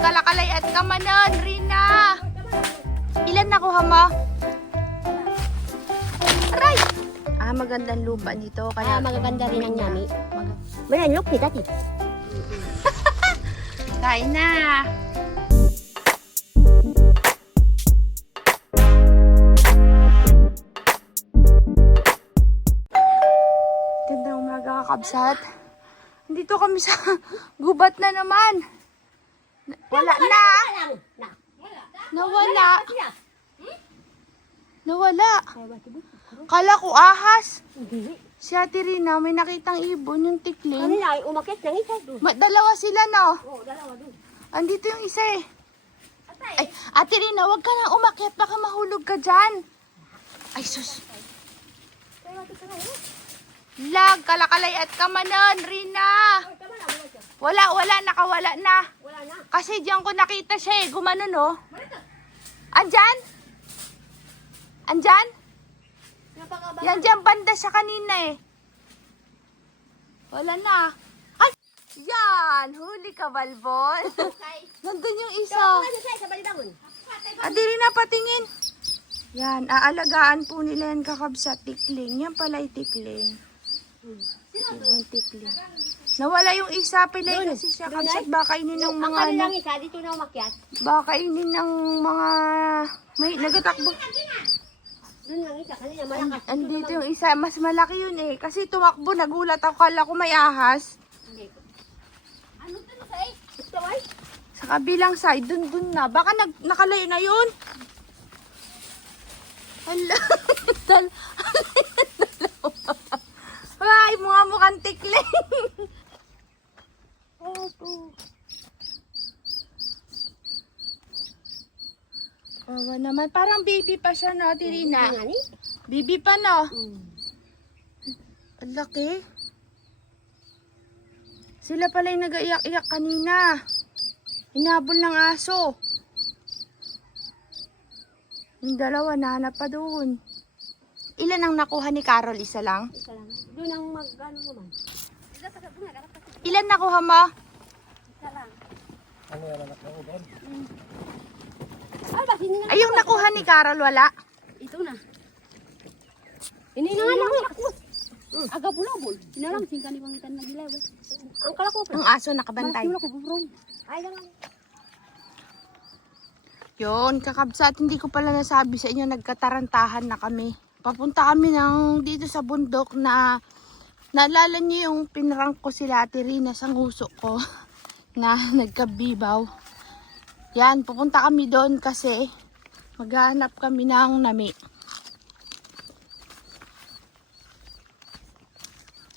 kalakalay at kamanon, Rina. Ilan nakuha mo? Aray! Magandang lupa nito. Kaya magaganda rin ang yami. Mayan, look, kita ti. Kain na. Gandang umaga, kakabsat. Nandito kami sa gubat na naman. Wala na. Nawala. Nawala. Kala ko ahas. Si Ate Rina, may nakitang ibon yung tikling. Kanina ay umakit ng isa doon. Dalawa sila, no? Oo, dalawa doon. Andito yung isa eh. Ay, Ate Rina, huwag ka nang umakyat. Baka mahulog ka dyan. Ay, sus. Lag, kalakalay at kamanon, Rina. Wala, nakawala na. Wala na. Kasi diyan ko nakita siya eh, gumanon oh. Andyan? Andyan? Yan dyan, banda siya kanina eh. Wala na. Ay! Yan! Huli ka, Balbon. Nandun yung isa. Adi rin na patingin. Yan, aalagaan po nila yan kakabsat tikling. Yan pala yung tikling. Ibang tikling. Nawala yung isa pala kasi siya kabsat. Baka inin ng mga ano. Ang isa, dito na umakyat. Baka inin ng mga... May nagatakbo. Doon lang isa, kanina malakas. Andito yung isa, mas malaki yun eh. Kasi tumakbo, nagulat ako, kala ko may ahas. Ano ito na sa Ito ay? Sa kabilang side, dun na. Baka nakalayo na yun. Hala. Ay, mga mukhang tikling. Awa naman. Parang baby pa siya, no, Tirina? Baby pa, no? Ang laki. Sila pala yung nag-iyak-iyak kanina. Hinabol ng aso. Yung dalawa, nahanap pa doon. Ilan ang nakuha ni Carol? Isa lang? Isa lang. Doon ang mag-ano naman. Ilan nakuha mo? Isa lang. Ano yan anak ng ubod? Ay, bakit hindi na? Ay, yung nakuha ni Carol, wala? Ito na. Hindi na nga lang. Aga bulabol. Sinalang singkan ni pangitan na gilaw. Ang kala ko. Ang aso nakabantay. Wala ko bubrong. Ay, lang. Yun, kakabsat, hindi ko pala nasabi sa inyo, nagkatarantahan na kami. Papunta kami dito sa bundok na naalala niyo yung pinrank ko sila Ate Rina sa nguso ko na nagkabibaw. Yan, pupunta kami doon kasi maghahanap kami ng nami.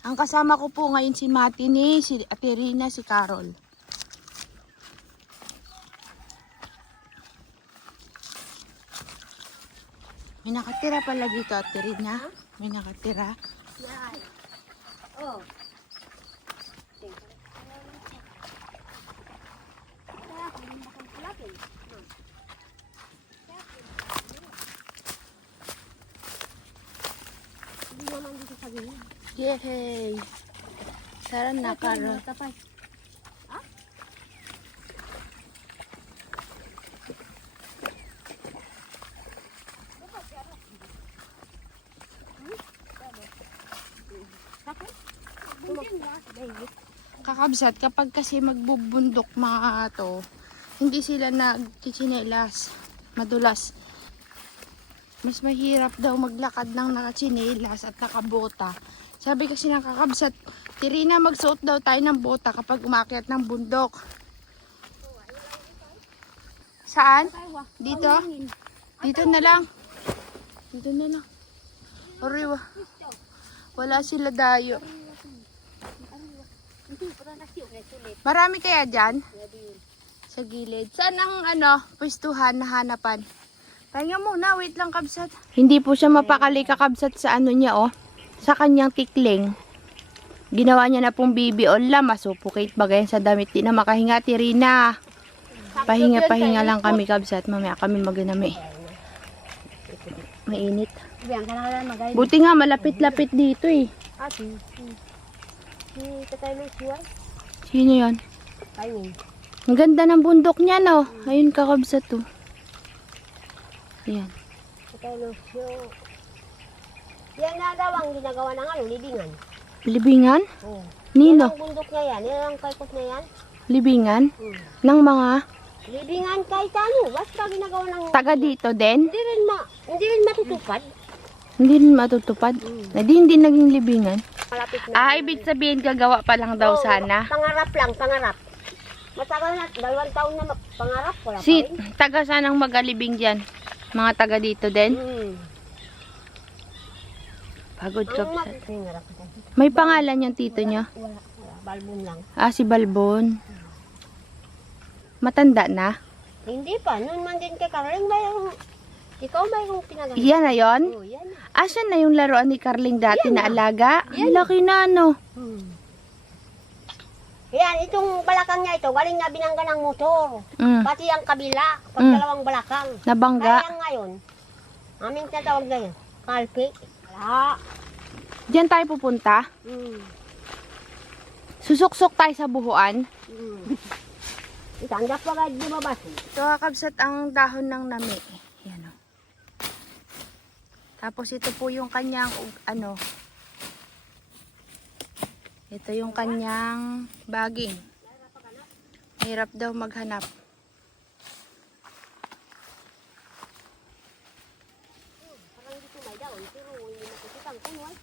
Ang kasama ko po ngayon si Matini, si Ate Rina, si Carol. May nakatira pala dito, Ate Rina. May nakatira. Yan. Oh. Hindi naman dito sa gilid. Yay! Sarap na, Carol. Tapay. Kakabsat, kapag kasi magbubundok mga to, hindi sila nagchichinelas, madulas. Mas mahirap daw maglakad ng nakachinelas at nakabota. Sabi kasi ng kakabsat, Tirina, magsuot daw tayo ng bota kapag umakyat ng bundok. Saan? Dito? Dito na lang. Dito na lang. Oriwa. Wala sila dayo. Marami kaya dyan? Sa gilid. Saan ang pwestuhan na hanapan? Pahinga muna, wait lang kabsat. Hindi po siya mapakali kakabsat sa niya sa kanyang tikling. Ginawa niya na pong bibi ola, masupukate bagay sa damit. Di na makahinga, Tirina. Pahinga lang kami kabsat. Mamaya kami maganami. Mainit. Buti nga malapit-lapit dito eh. Si Tatay Luis, Sino yon? Ayun. Ang ganda ng bundok niya, no? Ayun, kakabsat to. Yan. Ito no, yan na daw ang ginagawa ng libingan. Libingan? Oo. Nino? Yan ang bundok na yan, yan ang kaikot na yan. Libingan? Ng mga Libingan kahit ano, basta ginagawa ng... taga dito din? Hindi rin matutupad. Hindi rin matutupad? Hindi naging libingan? Malapit na. Ibig sabihin gagawa pa lang daw Oo, sana. Pangarap lang, pangarap. Matagal na, 2 taon na pangarap, wala pa Si, rin. taga sanang magalibing dyan? Mga taga dito din? Pagod ka. Pangarap. May pangalan yung tito niya? Wala, balbon lang. Si Balbon. Matanda na? Hindi pa, noon man din kay Carling ba yung... Ikaw ba yung pinagawa? Yan na yon? Oo, yan na. Siya na yung laruan ni Carling dati na alaga? Ang laki na, no? Yan, itong balakang niya ito, galing na binangga ng motor. Mm. Pati ang kabila, pag dalawang balakang. Nabangga. Kaya ngayon, aming tinatawag na yun, kalpi. Wala. Diyan tayo pupunta. Susuksok tayo sa buhuan. Itanggap pa agad lumabas. Ito kakabsat ang dahon ng nami. Yan o. Tapos ito po yung kanyang ano. Ito yung kanyang baging. Hirap daw maghanap. Parang dito may daon, pero hindi makikitang kunoy.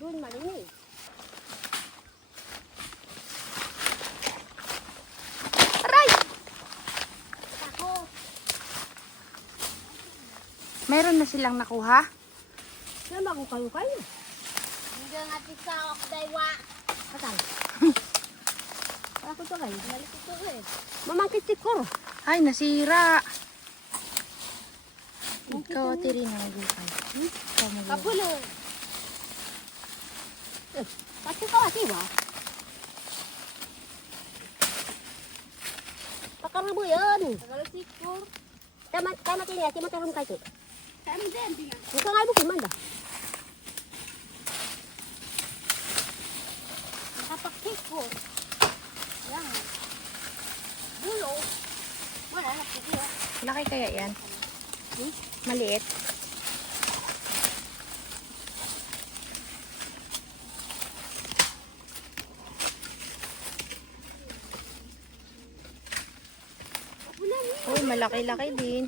Doon malinis. Aray! Ako. Meron na silang nakuha? Saan ba kung kayo? Hindi nga tisawak daywa. Katang. Ako to kayo. Malit ito eh. Mamangkit ko. Ay, nasira. Ikaw, tiri na magukay. Ikaw magukay. Kapulo. Pati ko ati ba? Pakara mo yan. Pagalasit ko. Tama kini ati matarum kayo. Tama din. Buka nga mo kumanda. Nakapakit ko. Yan. Bulo. Wala na po. Laki kaya yan? Maliit? Uy, malaki-laki din.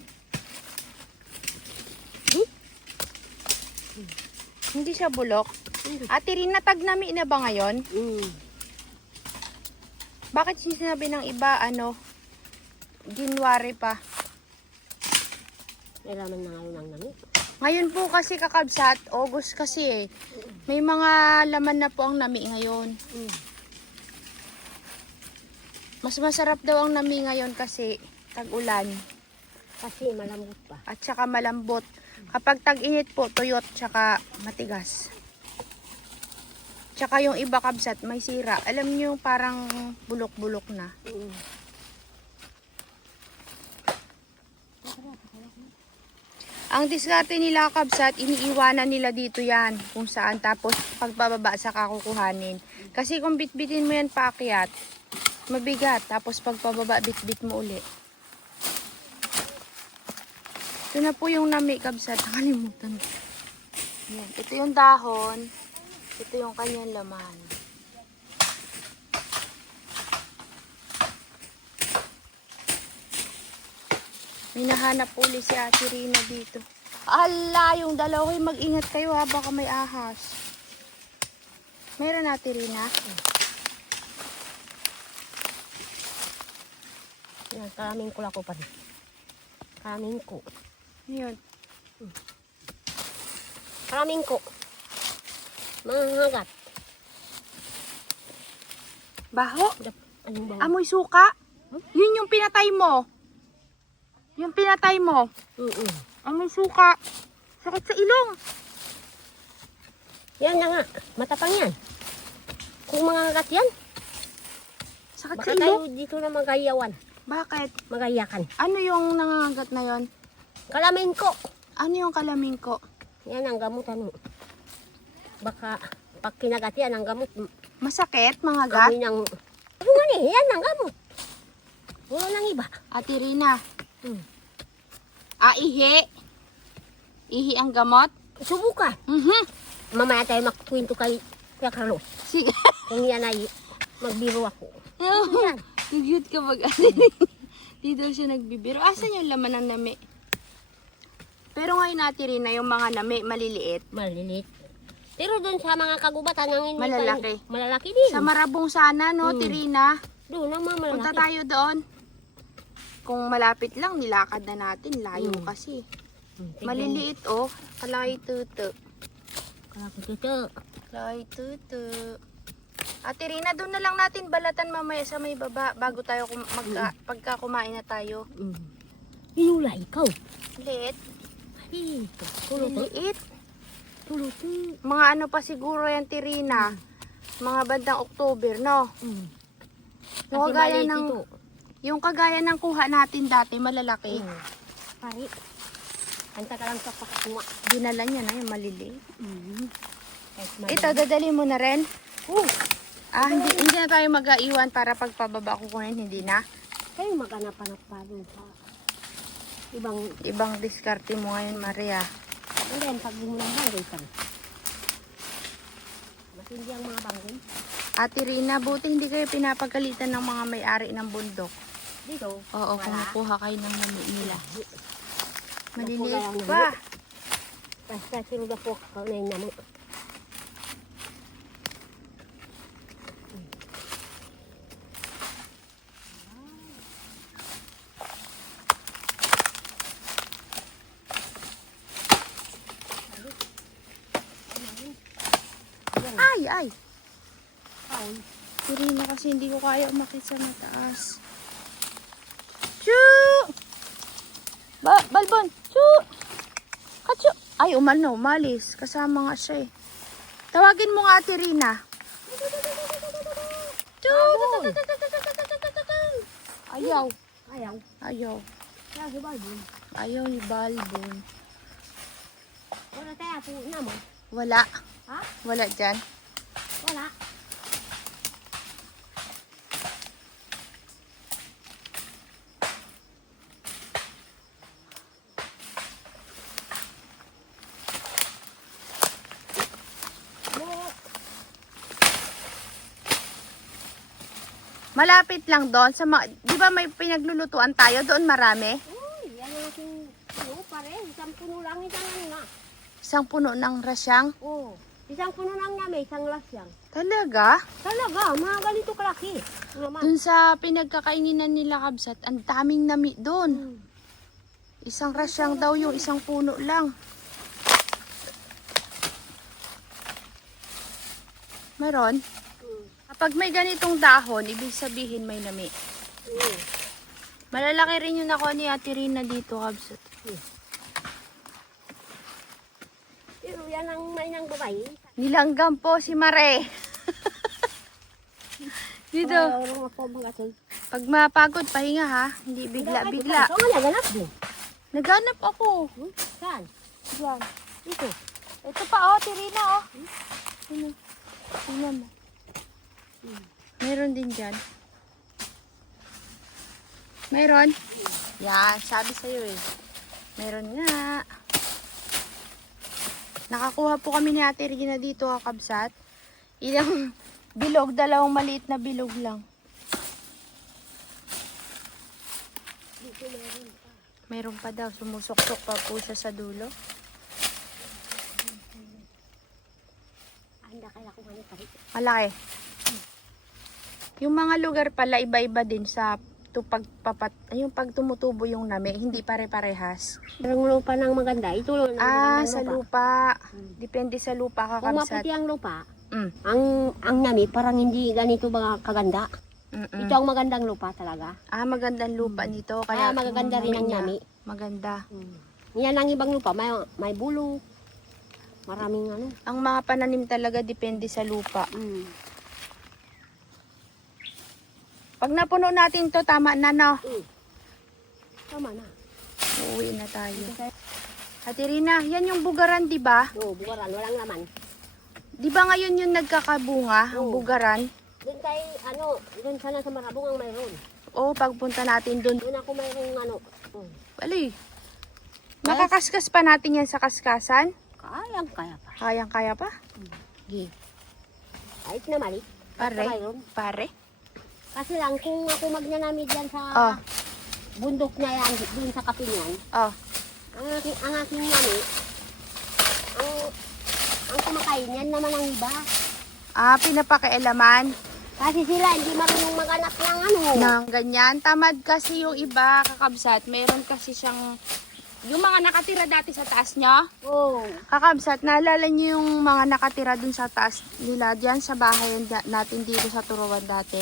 Hindi siya bulok. Ate rin, natagnami na ba ngayon? Bakit sinabi ng iba, January pa? Kailangan na ngayon ang nami. Ngayon po kasi kakabsat, August kasi eh. May mga laman na po ang nami ngayon. Mas masarap daw ang nami ngayon kasi tag-ulan. Kasi malambot pa. At saka malambot. Kapag tag-init po, tuyot tsaka matigas. Tsaka yung iba kabsat, may sira. Alam niyo yung parang bulok-bulok na. Ang diskarte nila kabsat, iniiwanan nila dito yan. Kung saan. Tapos pagbababa sa kakukuhanin. Kasi kung bitbitin mo yan paakyat, mabigat. Tapos pagpababa, bitbit mo uli. Ito na po yung nami kabsat. Nakalimutan ko. Yan. Ito yung dahon. Ito yung kanyang laman. May nahanap uli si Ate Rina dito. Ala, yung dalawa kayo mag-ingat kayo ha. Baka may ahas. Meron Ate Rina? Yan, karaming ko lako pa rin. Karaming ko. Yun. Karaming ko. Mga hagat. Baho? Anong bang? Amoy suka? Yun yung pinatay mo. Yung pinatay mo. Amoy suka. Sakit sa ilong. Yan na nga. Matapang yan. Kung mga hagat yan, Sakit baka sa ilong. tayo dito na magayawan. Bakit? Magayakan. Ano yung nangangagat na yon? Kalamin ko. Ano yung kalamingko? Yan ang gamutan mo. Baka pag kinagat yan ang gamot, Masakit, mga gat? amoy ng... Ano nga ni, yan ang gamot. Wala nang iba. Ate Rina. Hmm. Ihi. Ihi ang gamot? Subukan. Mamaya tayo magkwento kay Kuya Carlos. Sige. Kung yan ay magbiro ako. Ano yan? Cute ka mag Dito siya nagbibiro. Asan yung laman ng nami? Pero ngayon Ate Rina, yung mga nami, maliliit. Malilit. Pero doon sa mga kagubatan ng Malalaki. Malalaki din. Sa Marabong sana, no, Ate Rina? Doon ang mga malalaki. Punta tayo doon. Kung malapit lang, nilakad na natin. Layo kasi. Maliliit, oh. Kalay tuto. Kalakituto. Kalay tuto. Ate Rina, doon na lang natin balatan mamaya sa may baba bago tayo pagka kumain na tayo. Inula ikaw. Liit. Ay, tuluto. Liit. Tuluto. Mga ano pa siguro yan, Ate Rina. Mga bandang October, no? Yung kagaya ng, yung kagaya ng kuha natin dati, malalaki. Pari. Anta ka lang sa pakakuha. Dinala niya na yung maliliit. Ito, dadali mo na rin. Hindi na tayo mag-aiwan para pagpababa ko kunin, hindi na. Kayo maghanap-hanap pa dun sa Ibang diskarte mo ngayon, Maria. And then, pag mo ng banggay ka. Matindi ang mga banggay. Ate Rina, buti hindi kayo pinapagalitan ng mga may-ari ng bundok. Dito. Oo, wala. kumukuha kayo ng nami nila. Maliliit Napuga pa. lang basta sinuga po ako na yung namo. Ay! Ate Rina, kasi hindi ko kaya umakit sa mataas. Choo! Balbon! Choo! Kacho! Ay, umalis. Kasama nga siya eh. Tawagin mo nga Ate Rina. Choo! Ayaw. Ayaw. Ayaw. Ayaw, hibalbon. Ayaw ni Balbon. Wala tayo po na mo. Wala. Ha? Wala dyan. Wala. Malapit lang doon. Di ba may pinaglulutuan tayo? Doon marami. Uy, yan ang ating pare. Isang puno lang isang ano na. Isang puno ng rasyang. Oo. Isang puno lang niya may isang lasyang. Talaga? Talaga, mga ganito kalaki. Naman. Doon sa pinagkakaininan nila Kabsat, ang daming nami doon. Isang rasyang daw yung isang puno lang. Meron? Kapag may ganitong dahon, ibig sabihin may nami. Malalaki rin yung nakuha ni Ate Rina dito, Kabsat. Pero yan ang may nang babae. Nilanggam po si Mare. Dito. Parang ako mga ito. Pag mapagod, pahinga ha. Hindi bigla-bigla. Ito nga naganap din. Naghanap ako. Saan? Diyan. Ito. Ito pa oh, Tirina oh. Ano? Tingnan mo. Meron din dyan. Meron? Yan, sabi sa'yo eh. Meron nga. Nakakuha po kami ni Ate Regina dito, Kabsat. Ilang bilog, dalawang maliit na bilog lang. Meron pa daw, sumusok-sok pa po siya sa dulo. Anda kaya kung ano tayo. Malaki. Yung mga lugar pala, iba-iba din sa yung pag tumutubo yung nami, hindi pare-parehas. Parang lupa ng maganda. Ito lang Sa lupa. Depende sa lupa, Kung Kakabsat. maputi ang lupa, Mm. ang nami parang hindi ganito ba kaganda. Mm-mm. Ito ang magandang lupa talaga. Magandang lupa nito. Kaya magaganda rin ang niya, nami. Maganda. Yan ang ibang lupa, may bulo. Maraming ano. Ang mga pananim talaga depende sa lupa. Pag napuno natin to, tama na no. Tama na. Uuwi na tayo. Ate Rina, yan yung bugaran, di ba? Oo, buwaran, walang laman. Di ba ngayon yung nagkakabunga, ang Oo. bugaran? Doon kay, doon sana sa Marabong ang mayroon. Oo, pagpunta natin doon. Doon ako mayroong Oh. Bali. Makakaskas pa natin yan sa kaskasan? Kaya pa. Kayang-kaya pa? Gi. Ayos na mali. Pare? Basta mayroon. Pare? Kasi lang, kung ako magnanamid yan sa Oh. bundok na yan, doon sa Kapinyan, Oh. ang aking nami, ang kumakain yan naman ang iba. Ah, pinapakialaman. Kasi sila hindi marunong maganap ng Nang ganyan. Tamad kasi yung iba, kakabsat. Meron kasi siyang... Yung mga nakatira dati sa taas niya. Oo. Kakabsat, naalala niyo yung mga nakatira dun sa taas nila, diyan sa bahay natin dito sa Turuan dati.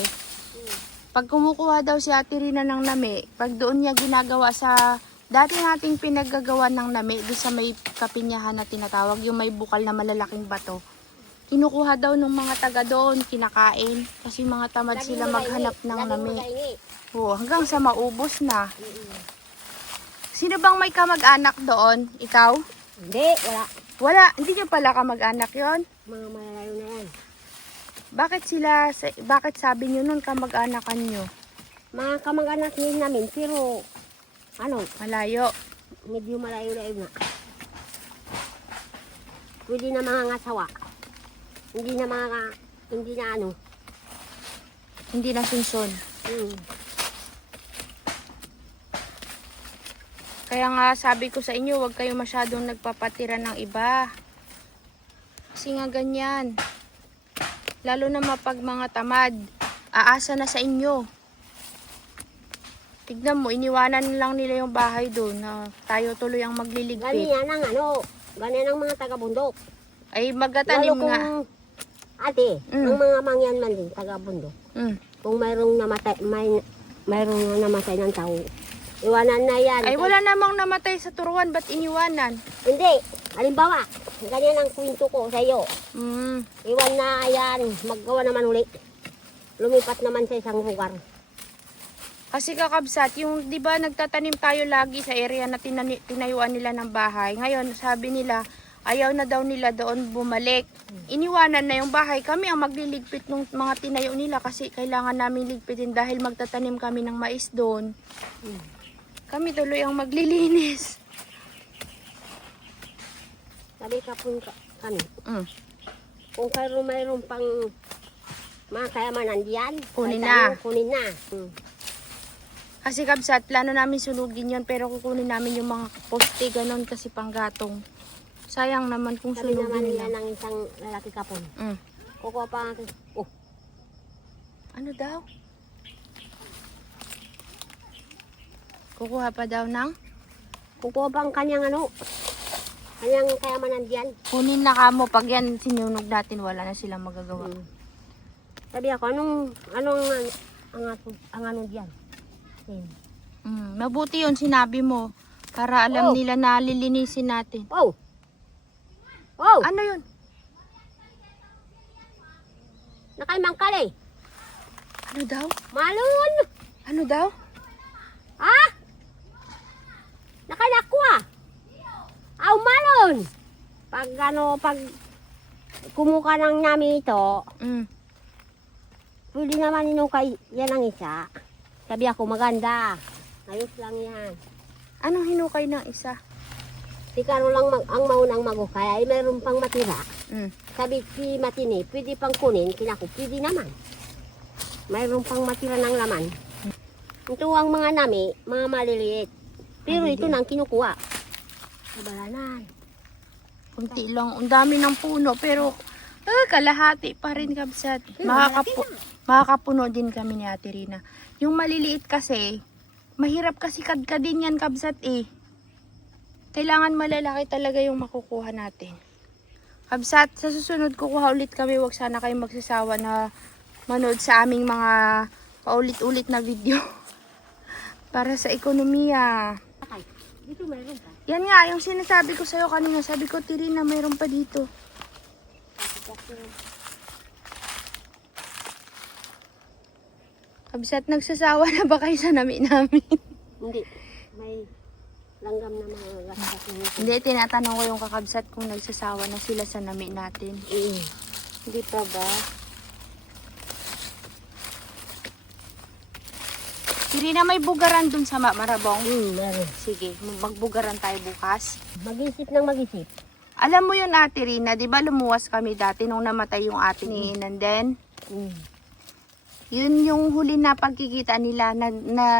Pag kumukuha daw si Ate Rina ng nami, pag doon niya ginagawa sa dati nating pinaggagawa ng nami, doon sa may kapinyahan na tinatawag, yung may bukal na malalaking bato. Kinukuha daw ng mga taga doon, kinakain. Kasi mga tamad sila maghanap ng nami. Oo, hanggang sa maubos na. Sino bang may kamag-anak doon? Ikaw? Hindi, wala. Wala, hindi niyo pala kamag-anak yon. Mga malalayo na yan. Bakit sabi niyo nun kamag-anakan niyo? Mga kamag-anak din namin, pero Malayo. medyo malayo-layo na. Pwede na mga ngasawa. Hindi na Hindi na sunsun. Kaya nga sabi ko sa inyo, huwag kayo masyadong nagpapatira ng iba. Kasi nga ganyan. Lalo na mapag mga tamad, aasa na sa inyo. Tignan mo, iniwanan lang nila yung bahay doon na tayo tuloy ang magliligpit. Ganyan ang mga taga-bundok. Ay magatanim Lalo nga. kung, ate, ang mga mangyan man din, taga-bundok. Kung mayroong namatay ng tao, iwanan na yan. Ay wala namang namatay sa Turuan, ba't iniwanan? Hindi. Halimbawa, ganyan ang kwento ko sa iyo. Mm. Iwan na yan, maggawa naman uli. Lumipat naman sa isang lugar. Kasi kakabsat, yung 'di ba nagtatanim tayo lagi sa area na tinayuan nila ng bahay. Ngayon, sabi nila, ayaw na daw nila doon bumalik. Iniwanan na yung bahay. Kami ang magliligpit ng mga tinayo nila kasi kailangan namin ligpitin dahil magtatanim kami ng mais doon. Kami tuloy ang maglilinis. Sabi ka po kami, Mm. kung mayroon pang mga kayamanan diyan, Kunin kahit na. ano, Kunin na. Kasi kabsat, plano namin sunugin yon pero kukunin namin yung mga poste ganon kasi panggatong. Sayang naman kung Sabi naman sunugin nila nila. ng isang lalaki kapon. Mm. Kukuha pa natin. Oh, Ano daw? Kukuha pa daw ng? kukuha pa ang kanyang kanyang kayamanan diyan. Kunin na kamo. Pag yan sinunog natin, wala na silang magagawa. Sabi ako, ang diyan? Mabuti yun, sinabi mo. Para alam Oh. nila na lilinisin natin. Oh! Oh! Ano yun? Nakalimangkal eh. Ano daw? Malon! Ano daw? Ha? Nakalakwa. Aw, malon! Pag kumuha ng namin ito, Mm. pwede naman inukay yan ang isa. Sabi ako, maganda. Ayos lang yan. Anong hinukay ng isa? Si Karo lang ang maunang magukay, ay mayroon pang matira. Mm. Sabi si Matini, pwede pang kunin, kinako, pwede naman. Mayroon pang matira ng laman. Ito ang mga nami, mga maliliit. Pero ito nang kinukuha. Kabalanan. Kunti lang. Ang dami ng puno. Pero kalahati pa rin kabsat. Makakapuno din kami ni Ate Rina. Yung maliliit kasi, mahirap kasi kadkadin yan kabsat eh. Kailangan malalaki talaga yung makukuha natin. Kabsat, sa susunod kukuha ulit kami. Huwag sana kayo magsasawa na manood sa aming mga paulit-ulit na video. Para sa ekonomiya. Okay. Dito mayroon pa. Yan nga, yung sinasabi ko sa'yo kanina. Sabi ko, Tirina, mayroon pa dito. Kabsat, nagsasawa na ba kayo sa nami namin? Hindi. May langgam na mga lasas. Hindi, tinatanong ko yung kakabsat kung nagsasawa na sila sa nami natin. Hindi pa ba? Irina, may bugaran dun sa Marabong. Meron. Sige, magbugaran tayo bukas. Mag-isip ng mag-isip. Alam mo yun, Ate Rina, di ba lumuwas kami dati nung namatay yung ate ni Inanden? Yun yung huli na pagkikita nila,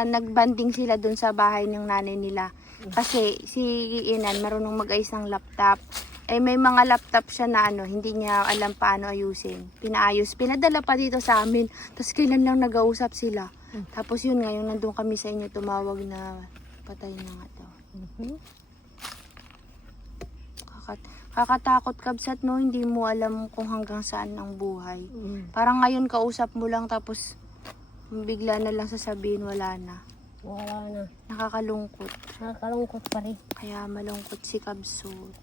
nagbanding sila dun sa bahay ng nanay nila. Kasi si Inan marunong mag-ayos ng laptop. Eh may mga laptop siya na hindi niya alam paano ayusin. Pinaayos, pinadala pa dito sa amin. Tapos kailan lang nag-ausap sila. Tapos yun ngayon nandun kami sa inyo tumawag na patay na nga daw. Kakatakot kabsat no, hindi mo alam kung hanggang saan ang buhay. Parang ngayon kausap mo lang tapos bigla na lang sasabihin wala na. Wala na. Nakakalungkot. Nakakalungkot pa rin. Kaya malungkot si Kabsut.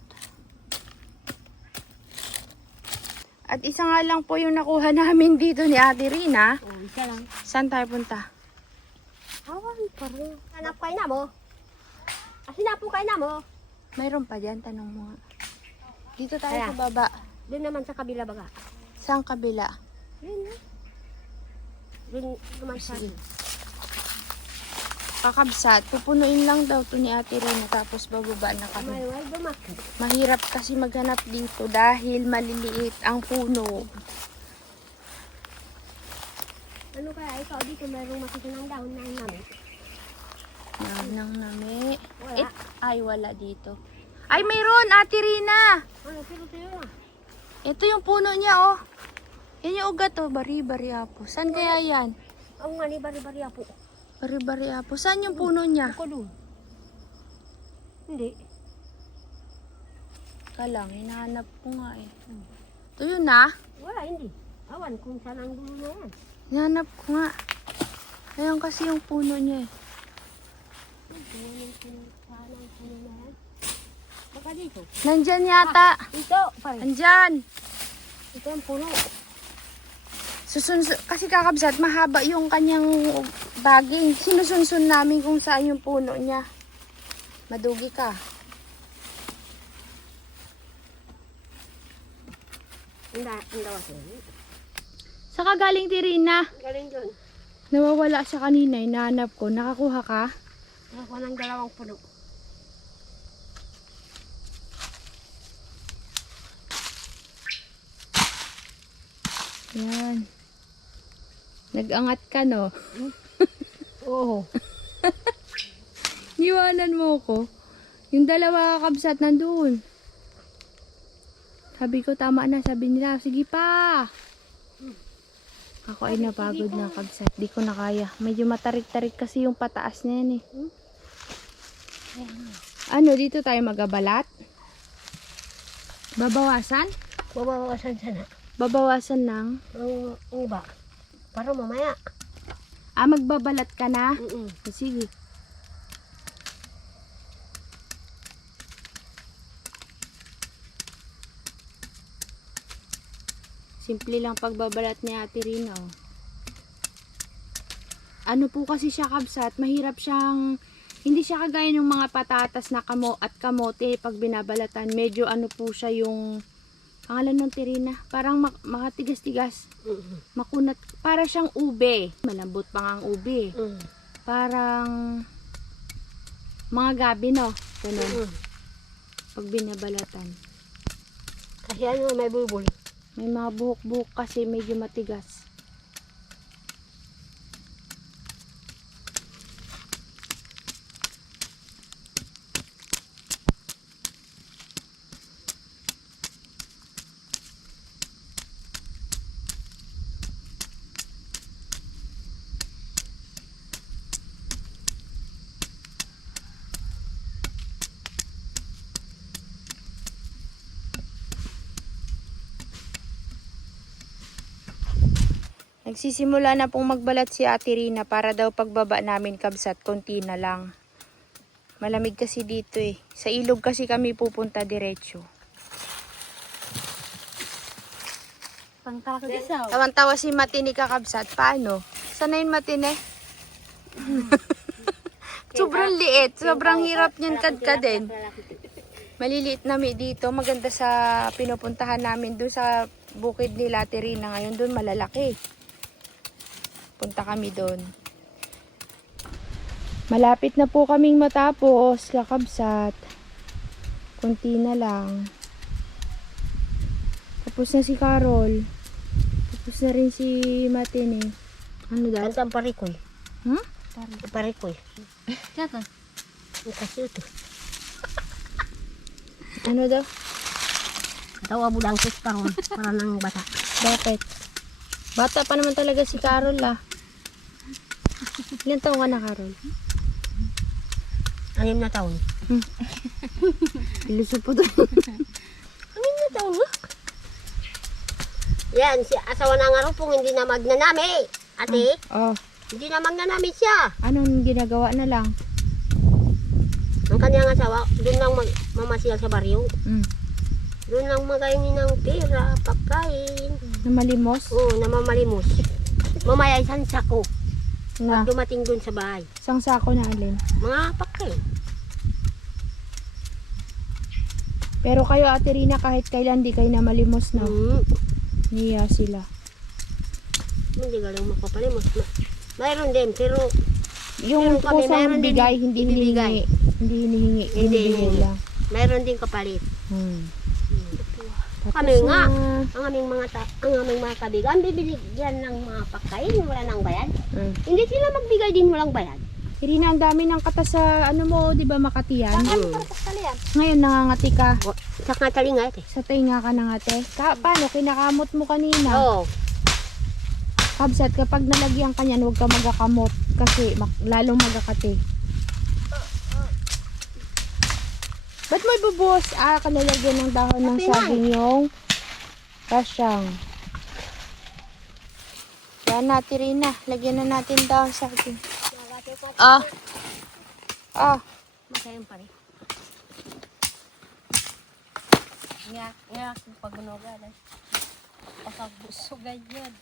At isa nga lang po yung nakuha namin dito ni Ate Rina. Isa lang. Saan tayo punta? Awan pa rin. Hanap kayo na mo. Sinapo kayo na mo. Mayroon pa dyan, tanong mo nga. Dito tayo Kaya? sa baba. Doon naman sa kabila baga. Saan kabila? Yun na. Doon naman sa Sige. Kakabsat, pupunuin lang daw to ni Ate Rina tapos bababa na kami. May dumaki. Mahirap kasi maghanap dito dahil maliliit ang puno. Ano kaya ikaw dito mayroong makita ng dahon na namin? Nang nami. Wala. Ay, wala dito. Ay, mayroon, Ate Rina. Ano, pero tayo na. Ito yung puno niya, oh. Yan yung ugat, oh. Bari-bari apo. Saan kaya yan? Ang nga ni bari-bari po. Bari-bari apo. Saan yung puno niya? Ako doon. Hindi. Kalang, hinahanap ko nga eh. Ito yun na. Wala, hindi. Awan kung saan ang dulo na yan. Hinahanap ko nga. Ayan kasi yung puno niya eh. Saan ang puno na yan? Baka dito. Nandyan yata. Ito, pare. Nandyan. Ito ang puno. Kasi kakabsat, mahaba yung kanyang daging. Sinusunsun namin kung saan yung puno niya. Madugi ka. Ang dawas yun. Saka galing Tirina. Galing doon. Nawawala siya kanina, hinahanap ko. Nakakuha ka? Ako ng dalawang puno. Yan. Nag-angat ka, no? Oo. Niwanan mo ko. Yung dalawa kakabsat nandun. Sabi ko, tama na. Sabi nila, sige pa. Ako ay napagod na kabsat. Di ko na kaya. Medyo matarik-tarik kasi yung pataas niya yan eh. Ano, dito tayo magabalat? Babawasan? Mabawasan sana. Babawasan ng? Ang iba. Para mamaya. Magbabalat ka na? Sige. Simple lang pagbabalat ni Ate Rina. Oh. Ano po kasi siya kabsat, mahirap siyang, hindi siya kagaya ng mga patatas na kamote pag binabalatan. Medyo ano po siya yung, pangalan ng Tirina, parang makatigas-tigas, makunat, para siyang ube. Malambot pa nga ang ube. Parang mga gabi, no? Ganun. Pag binabalatan. Kasi ano, may bulbul. May mga buhok-buhok kasi medyo matigas. Nagsisimula na pong magbalat si Ate Rina para daw pagbaba namin kabsat, konti na lang. Malamig kasi dito eh. Sa ilog kasi kami pupunta diretso. Pangkakagisaw. Tawan-tawa si Matini kakabsat. Paano? Sana yun Matini? Sobrang liit. Sobrang hirap niyan kadkadin. Maliliit na dito. Maganda sa pinupuntahan namin doon sa bukid nila Terina ngayon doon malalaki. Punta kami doon. Malapit na po kaming matapos, kakabsat. Kunti na lang. Tapos na si Carol. Tapos na rin si Matine. Ano daw? Kantang parikoy. Hmm? Parikoy. Kaka. Kasi ito. Ano daw? Tawa mo lang karon para nang bata. Bakit? Bata pa naman talaga si Carol ah. Ilan taon ka na, Carol? 6 na taon. Ilusot po doon. 6 na taon na. Yan, si asawa ng arupong hindi na magnanami. Ate, Oh, hindi na magnanami siya. anong ginagawa na lang? Ang kanyang asawa, doon lang mamasyal sa baryo. Mm. Doon lang magayin ng pera, pagkain. Na malimos? Oo, namamalimos. Mamaya isang sako. Na, Dumating doon sa bahay. isang sako na alin. Mga pagkain. Pero kayo, Ate Rina, kahit kailan di kayo na malimos na. Niya sila. Hindi ka lang makapalimos. Mayroon din, pero Yung Meron kami, kusang meron din bigay, hindi ibibigay. hinihingi. Hindi hinihingi. Hindi Binibigay hinihingi. lang. mayroon din kapalit. Tapos Kami nga, na. ang aming mga kabigan, bibigyan ng mga pagkain, wala nang bayad. Mm. Hindi sila magbigay din walang bayad. Irina, ang dami ng kata sa ano mo, di ba, Makati yan? Kalian. Ngayon nangangati ka. Sa katali nga ito. Sa tinga ka na ate. Paano? Kinakamot mo kanina. Oo. Kabsat, kapag nalagyan ka niyan, huwag ka magakamot. Kasi lalong magakati. Ba't mo ibubuhos? Kanalagyan ng dahon ng Kape na. saging yung kasyang. Yan natin rin na. Lagyan na natin dahon saging. Ah. Ah. Masayang pa rin. Nga, pag manugalan. Pagkabusugan yan.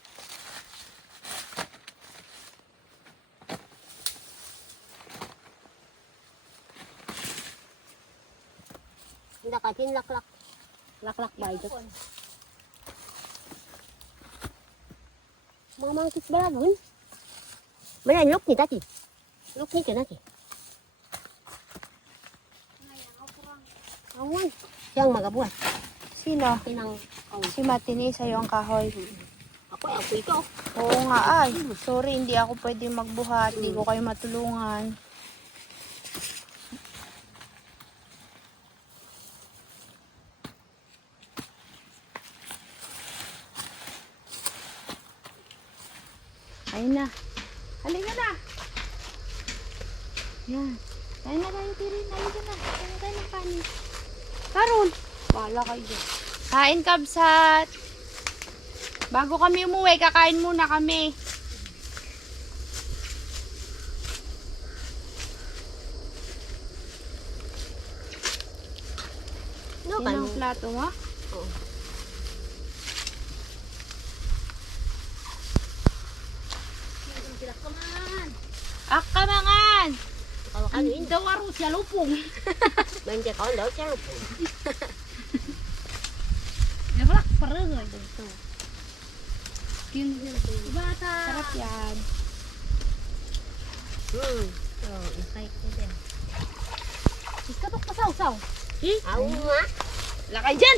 Hindi ka laklak. Laklak ba ito? Mga mangkis balagun. Bayan, look ni dati. Look ni ka dati. Awan. Siyang magabuhat. Sino? Tinang, Si Matini, sa'yo ang kahoy. ako ito. Oo nga ay. Sorry, hindi ako pwede magbuhat. Hindi ko kayo matulungan. Ayun na. Halika na. Yan. Kain na tayo, Tirin. Halika na. Kain na tayo ng kanin. Karon. Bahala kayo dyan. Kain, kabsat. Bago kami umuwi, kakain muna kami. No, Yan ang plato mo. Oo. Akamangan! Ano yun? Daw aro siya lupong. Banja kawan daw siya. Nabalak parang ito. Bata. Sarap yan. Oh, isay ko din. Ikatok pasaw-saw. Aw nga. Lakay dyan!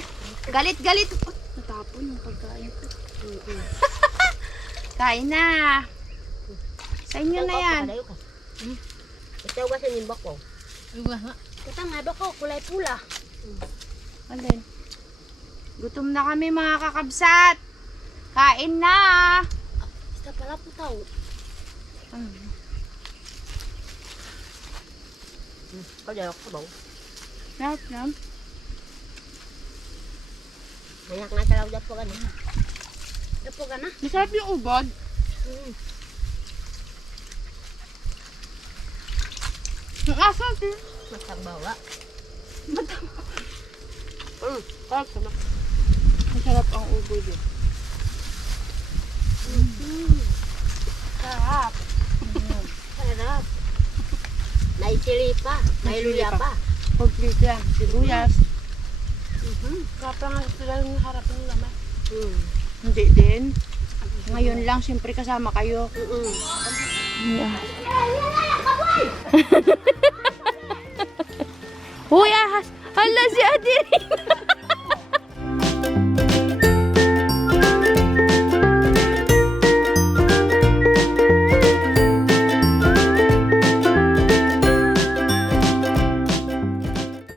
Galit-galit. Natapon yung pagkain ko. Kain na. Sa inyo na yan. Ito ba sa nimbak ko? Kita nga ba ko, kulay pula. Alin? Gutom na kami mga kakabsat. Kain na. Ito pala po tao. Kaya ako ba? Sarap na. Mayak na talaw daw po ka na. Dapo ka na. Masarap yung ubod. Ang asal din. Matagbawa. Sarap sama. Masarap ang ubod yun. Sarap. Sarap. May sili pa. May luya pa. Complete yan. Sibuyas. Sarap lang sila yung harap ng laman. Hindi din. Ngayon lang, siyempre kasama kayo. Yeah. Huy, ahas!